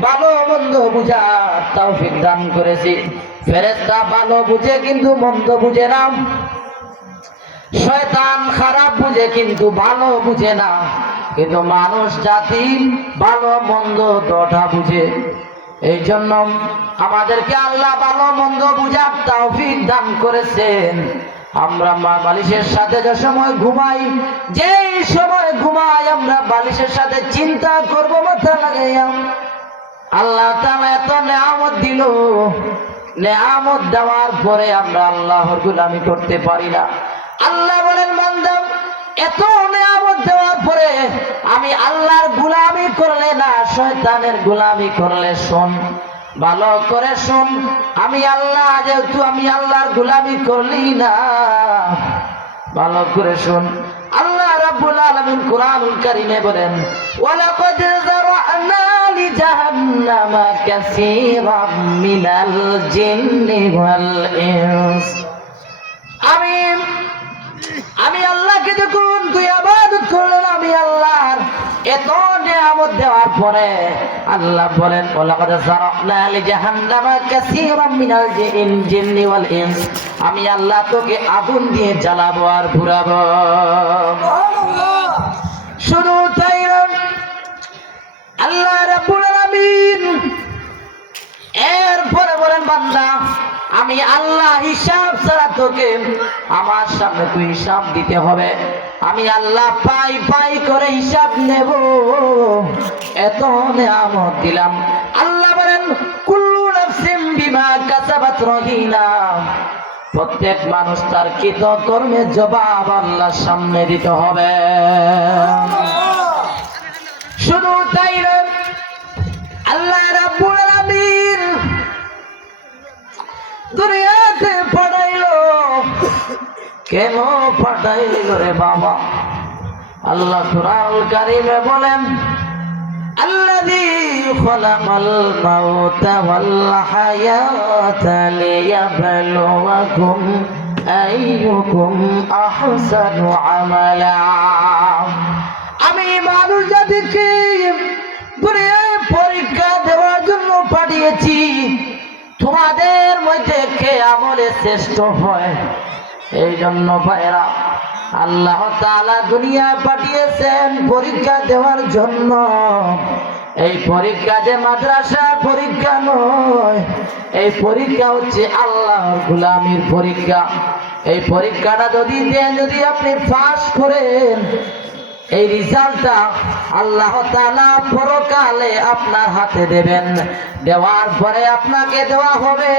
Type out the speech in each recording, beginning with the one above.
ভালো মন্দ বুঝার তৌফিক দান করেছি। ফেরেস্তা ভালো বুঝে কিন্তু মন্দ বুঝে না। শয়তান খারাপ বুঝে কিন্তু ভালো বুঝে না। কিন্তু মানুষ, জাতি ভালো, মন্দ, দটা বুঝে। এই জন্য আমাদেরকে আল্লাহ ভালো, মন্দ বুঝার তৌফিক দান করেছেন। আমরা বালিশের সাথে যে সময় ঘুমাই, যেই সময় ঘুমাই, আমরা বালিশের সাথে চিন্তা করব, মাথা লাগাইয়াম আল্লাহ তাআলা এত নেয়ামত দিল। নেয়ামত দেওয়ার পরে আমরা আল্লাহর গুলামি করতে পারি না। আল্লাহ বলেন, বান্দা, এত নেয়ামত দেওয়ার পরে আমি আল্লাহর গুলামি করলে না, শয়তানের গুলামি করলে শোন, ভালো করে শোন, আমি আল্লাহ, যেহেতু আমি আল্লাহর গুলামি করলি না, ভালো করে শোন। আল্লাহ রাব্বুল আলামিন কোরআনুল কারীমে বলেন, ওয়ালাকাদ যারা'না কাসীরাম মিনাল জিন্নি ওয়াল ইনস। আমি আল্লাহকে যখন তুই আবাদত করলেন, আমি আল্লাহর এত নিয়ামত দেওয়ার পরে আল্লাহ বলেন ওয়ালাকাদ যারা'না লিজাহান্নামা কাসীরাম মিনাল জিন, জিন্নি ওয়াল ইনস। আমি আল্লাহ তোকে আগুন দিয়ে জ্বালাবো আর শুধু বান্দা আমি আল্লাহ হিসাব ছাড়া তোকে আমার সামনে তুই হিসাব দিতে হবে। আমি আল্লাহ পাই পাই করে হিসাব নেব। এত নিয়ামত দিলাম। আল্লাহ বলেন কুল্লু নাফসিন বিমা কাসাবাত রহিনা প্রত্যেক মানুষ তার কৃত কর্মের জবাব আল্লাহর সামনে দিতে হবে। শুধু তাই আল্লাহ কেন পাঠাইলো রে বাবা আল্লাহ কুরআন কারীমে বলেন الذي خلق الموت والحياة ليبلوكم أيكم أحسن عملا আমি মানুষ জাতিকে দুনিয়ায় পরীক্ষা দেওয়ার জন্য পাঠিয়েছি তোমাদের মধ্যে কে আমলে শ্রেষ্ঠ হয় এই জন্য ভাইরা আল্লাহ তাআলা দুনিয়া পাঠিয়েছেন পরীক্ষা দেওয়ার জন্য। এই পরীক্ষা যে মাদ্রাসা পরীক্ষা নয়, এই পরীক্ষা হচ্ছে আল্লাহর গুলামির পরীক্ষা। এই পরীক্ষাটা যদি দেন, যদি আপনি পাস করেন, এই রেজাল্টটা আল্লাহ তাআলা পরকালে আপনার হাতে দেবেন। দেওয়ার পরে আপনাকে দেওয়া হবে,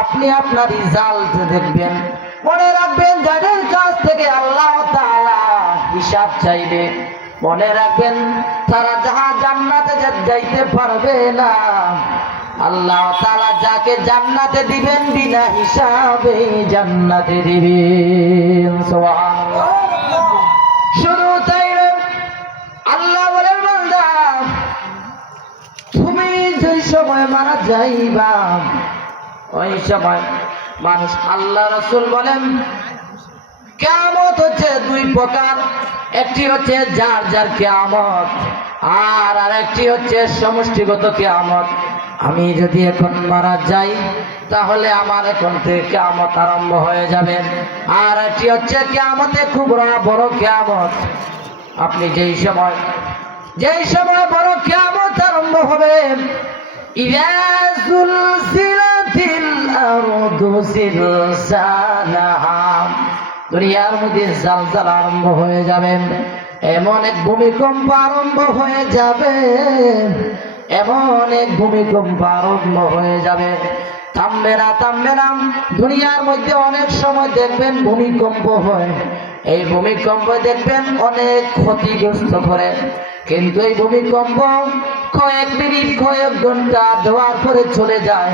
আপনি আপনার রেজাল্ট দেখবেন। মনে রাখবেন, যাদের কাছ থেকে আল্লাহ হিসাব চাইবে, মনে রাখবেন, তারা যাহা জান্নাতে যাইতে পারবে না, আল্লাহ তাআলা যাকে জান্নাতে দিবেন বিনা হিসাবে জান্নাতে দিবেন। শুধু তাই আল্লাহ বান্দা, তুমি যে সময় মারা যাইবা, ওই সময় মানুষ আল্লাহ রসুল বলেন কেমত হচ্ছে দুই প্রকার। একটি হচ্ছে যার যার কেয়ামত, আর আর একটি হচ্ছে সমষ্টিগত কেয়ামত। আমি যদি এখন মারা যাই, তাহলে আমার এখন থেকে কেয়ামত আরম্ভ হয়ে যাবে। আর একটি হচ্ছে কেয়ামতে খুব বড় কেয়ামত। আপনি যেই সময় যেই সময় বড় কেয়ামত আরম্ভ হবে ইরাজুল সিলা الأرض زلزالها দুনিয়ার মধ্যে জালজাল আরম্ভ হয়ে যাবে এমন এক ভূমিকম্প আরম্ভ হয়ে যাবে এমন এক ভূমিকম্প আরম্ভ হয়ে যাবে থামবে না থামবে না দুনিয়ার মধ্যে অনেক সময় দেখবেন ভূমিকম্প হয় এই ভূমিকম্প দেখবেন অনেক ক্ষতিগ্রস্ত করে কিন্তু এই ভূমিকম্প কয়েক মিনিট কয়েক ঘন্টা দেওয়ার পরে চলে যায়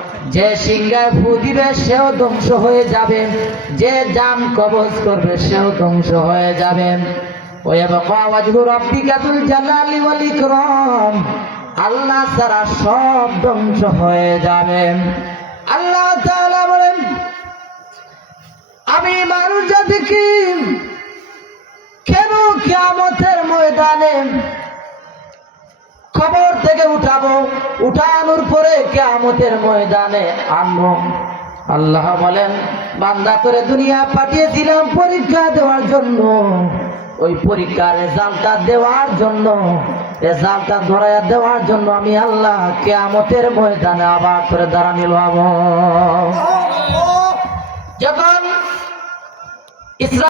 যে সিংহায় ফু দিবে, সেও ধ্বংস হয়ে যাবে। যে জান কবজ করবে, সেও ধ্বংস হয়ে যাবে। আল্লাহ ছাড়া সব ধ্বংস হয়ে যাবে। আল্লাহ বলেন, আমি মানুষ জাতিকে কেন কিয়ামতের ময়দানে খবর থেকে উঠাবো। উঠানোর পরে কেয়ামতের ময়দানে আনব। আল্লাহ বলেন বান্দা করে দুনিয়া পাঠিয়েছিলাম পরীক্ষা দেওয়ার জন্য। ওই পরীক্ষার রেজাল্টটা দেওয়ার জন্য। রেজাল্টটা ধরাইয়া দেওয়ার জন্য আমি আল্লাহ কেয়ামতের ময়দানে আবার করে দাঁড়ানি লব যখন ইসলাম